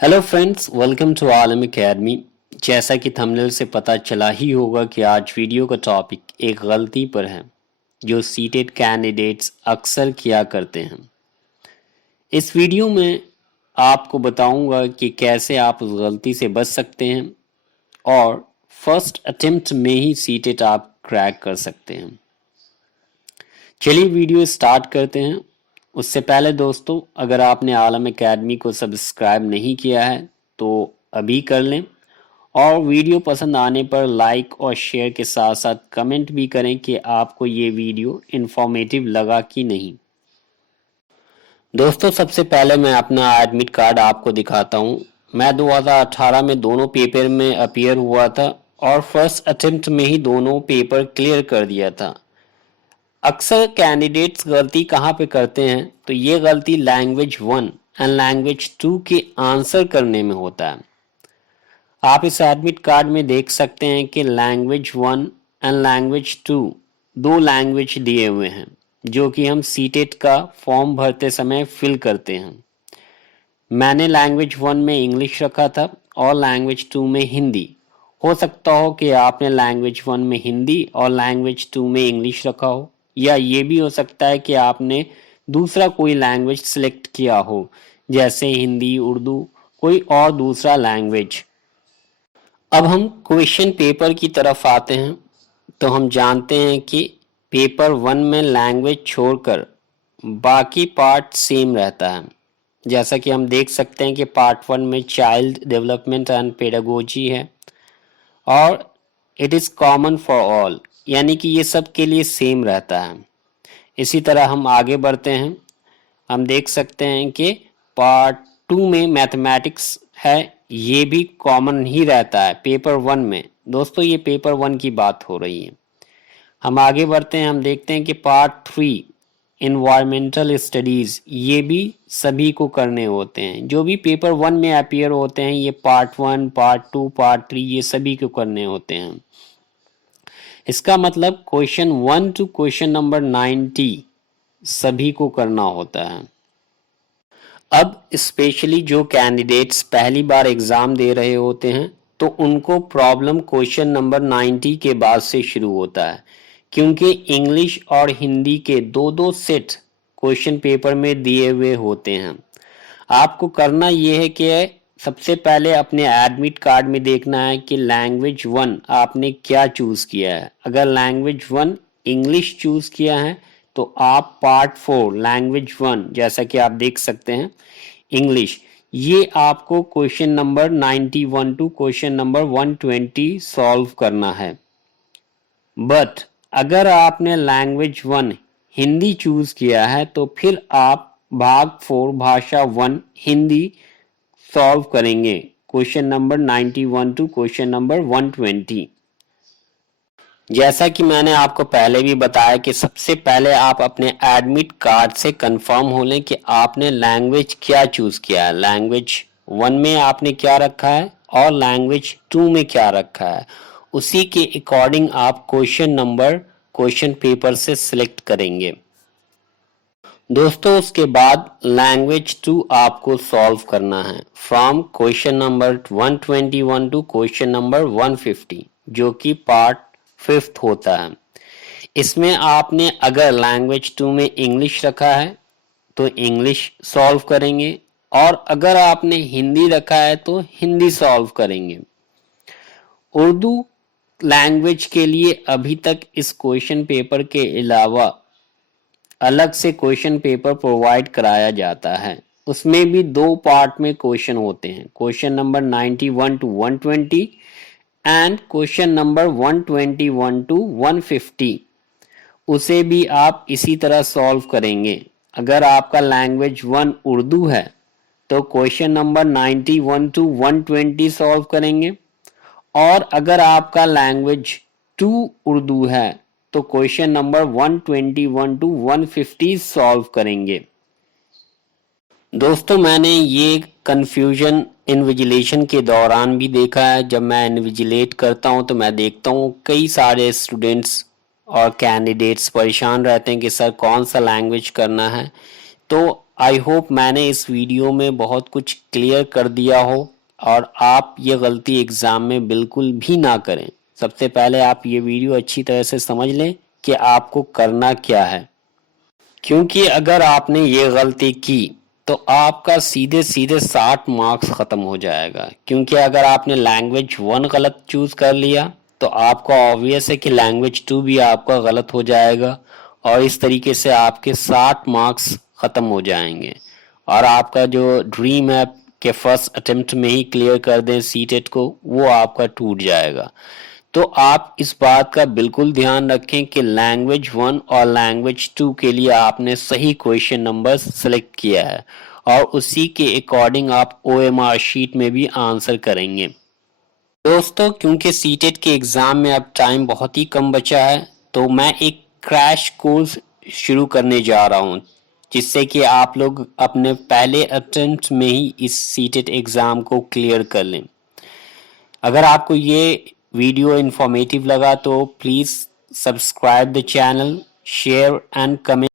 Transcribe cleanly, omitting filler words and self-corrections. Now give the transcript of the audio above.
Hello friends, welcome to Alam Academy. जैसा कि thumbnail से पता चला ही होगा कि आज वीडियो का टॉपिक एक गलती पर है जो सीटेड कैंडिडेट्स अक्सर किया करते हैं। इस वीडियो में आपको बताऊंगा कि कैसे आप उस गलती से बच सकते हैं और फर्स्ट अटेम्प्ट में ही सीटेड आप क्रैक कर सकते हैं। चलिए वीडियो स्टार्ट करते हैं। उससे पहले दोस्तों, अगर आपने आलम एकेडमी को सब्सक्राइब नहीं किया है तो अभी कर लें और वीडियो पसंद आने पर लाइक और शेयर के साथ साथ कमेंट भी करें कि आपको ये वीडियो इन्फॉर्मेटिव लगा कि नहीं। दोस्तों, सबसे पहले मैं अपना एडमिट कार्ड आपको दिखाता हूँ। मैं 2018 में दोनों पेपर में अपीयर हुआ था और फर्स्ट अटेम्प्ट में ही दोनों पेपर क्लियर कर दिया था। अक्सर कैंडिडेट्स गलती कहाँ पे करते हैं तो ये गलती लैंग्वेज 1 एंड लैंग्वेज 2 के आंसर करने में होता है। आप इस एडमिट कार्ड में देख सकते हैं कि लैंग्वेज 1 एंड लैंग्वेज 2 दो लैंग्वेज दिए हुए हैं जो कि हम सीटेट का फॉर्म भरते समय फिल करते हैं। मैंने लैंग्वेज 1 में इंग्लिश रखा था और लैंग्वेज 2 में हिंदी। हो सकता हो कि आपने लैंग्वेज 1 में हिंदी और लैंग्वेज 2 में इंग्लिश रखा हो, या ये भी हो सकता है कि आपने दूसरा कोई लैंग्वेज सिलेक्ट किया हो, जैसे हिंदी, उर्दू, कोई और दूसरा लैंग्वेज। अब हम क्वेश्चन पेपर की तरफ आते हैं तो हम जानते हैं कि पेपर 1 में लैंग्वेज छोड़कर बाकी पार्ट सेम रहता है। जैसा कि हम देख सकते हैं कि पार्ट 1 में चाइल्ड डेवलपमेंट एंड पेडागोजी है और it is common for all, यानी कि ये सब के लिए सेम रहता है। इसी तरह हम आगे बढ़ते हैं। हम देख सकते हैं कि पार्ट 2 में मैथमेटिक्स है, ये भी कॉमन ही रहता है पेपर 1 में। दोस्तों, ये पेपर 1 की बात हो रही है। हम आगे बढ़ते हैं। हम देखते हैं कि पार्ट 3 इन्वायरमेंटल स्टडीज़, ये भी सभी को करने होते हैं। जो भी पेपर 1 में अपीयर होते हैं, ये पार्ट 1, पार्ट 2, पार्ट 3 ये सभी को करने होते हैं। इसका मतलब क्वेश्चन 1 टू क्वेश्चन नंबर 90 सभी को करना होता है। अब स्पेशली जो कैंडिडेट्स पहली बार एग्ज़ाम दे रहे होते हैं तो उनको प्रॉब्लम क्वेश्चन नंबर 90 के बाद से शुरू होता है, क्योंकि इंग्लिश और हिंदी के दो दो सेट क्वेश्चन पेपर में दिए हुए होते हैं। आपको करना यह है कि सबसे पहले अपने एडमिट कार्ड में देखना है कि लैंग्वेज 1 आपने क्या चूज़ किया है। अगर लैंग्वेज 1 इंग्लिश चूज़ किया है तो आप पार्ट 4 लैंग्वेज 1, जैसा कि आप देख सकते हैं इंग्लिश, ये आपको question number 91 to question number 120 solve करना है। बट अगर आपने लैंग्वेज 1 हिंदी चूज किया है तो फिर आप भाग 4 भाषा 1 हिंदी सॉल्व करेंगे question number 91 to question number 120। जैसा कि मैंने आपको पहले भी बताया कि सबसे पहले आप अपने एडमिट कार्ड से कंफर्म हो लें कि आपने लैंग्वेज क्या चूज किया है। लैंग्वेज 1 में आपने क्या रखा है और लैंग्वेज 2 में क्या रखा है। उसी के अकॉर्डिंग आप क्वेश्चन नंबर क्वेश्चन पेपर से सिलेक्ट करेंगे। दोस्तों, उसके बाद लैंग्वेज 2 आपको सॉल्व करना है from question number 121 to question number 150, जो कि पार्ट 5th होता है। इसमें आपने अगर लैंग्वेज 2 में इंग्लिश रखा है तो इंग्लिश सॉल्व करेंगे और अगर आपने हिंदी रखा है तो हिंदी सॉल्व करेंगे। उर्दू लैंग्वेज के लिए अभी तक इस क्वेश्चन पेपर के अलावा अलग से क्वेश्चन पेपर प्रोवाइड कराया जाता है। उसमें भी दो पार्ट में क्वेश्चन होते हैं, question number 91 to 120 and question number 121 to 150। उसे भी आप इसी तरह सॉल्व करेंगे। अगर आपका लैंग्वेज 1 उर्दू है तो क्वेश्चन नंबर 91 टू 120 सॉल्व करेंगे और अगर आपका लैंग्वेज 2 उर्दू है तो क्वेश्चन नंबर 121 टू 150 सॉल्व करेंगे। दोस्तों, मैंने ये कन्फ्यूजन इन्विजिलेशन के दौरान भी देखा है। जब मैं इन्विजिलेट करता हूँ तो मैं देखता हूँ कई सारे स्टूडेंट्स और कैंडिडेट्स परेशान रहते हैं कि सर कौन सा लैंग्वेज करना है। तो आई होप मैंने इस वीडियो में बहुत कुछ क्लियर कर दिया हो और आप ये गलती एग्ज़ाम में बिल्कुल भी ना करें। सबसे पहले आप ये वीडियो अच्छी तरह से समझ लें कि आपको करना क्या है, क्योंकि अगर आपने ये गलती की तो आपका सीधे सीधे 60 मार्क्स ख़त्म हो जाएगा। क्योंकि अगर आपने लैंग्वेज 1 गलत चूज़ कर लिया तो आपका ऑब्वियस है कि लैंग्वेज 2 भी आपका गलत हो जाएगा और इस तरीके से आपके 60 मार्क्स ख़त्म हो जाएंगे और आपका जो ड्रीम है कि फर्स्ट अटेम्प्ट में ही क्लियर कर दें सीटेट को, वो आपका टूट जाएगा। तो आप इस बात का बिल्कुल ध्यान रखें कि लैंग्वेज 1 और लैंग्वेज 2 के लिए आपने सही क्वेश्चन नंबर सेलेक्ट किया है और उसी के अकॉर्डिंग आप OMR शीट में भी आंसर करेंगे। दोस्तों, क्योंकि सीटेट के एग्ज़ाम में अब टाइम बहुत ही कम बचा है तो मैं एक क्रैश कोर्स शुरू करने जा रहा हूँ, जिससे कि आप लोग अपने पहले अटेम्प्ट में ही इस सीटेट एग्ज़ाम को क्लियर कर लें। अगर आपको ये वीडियो इन्फॉर्मेटिव लगा तो please subscribe the channel, share and comment.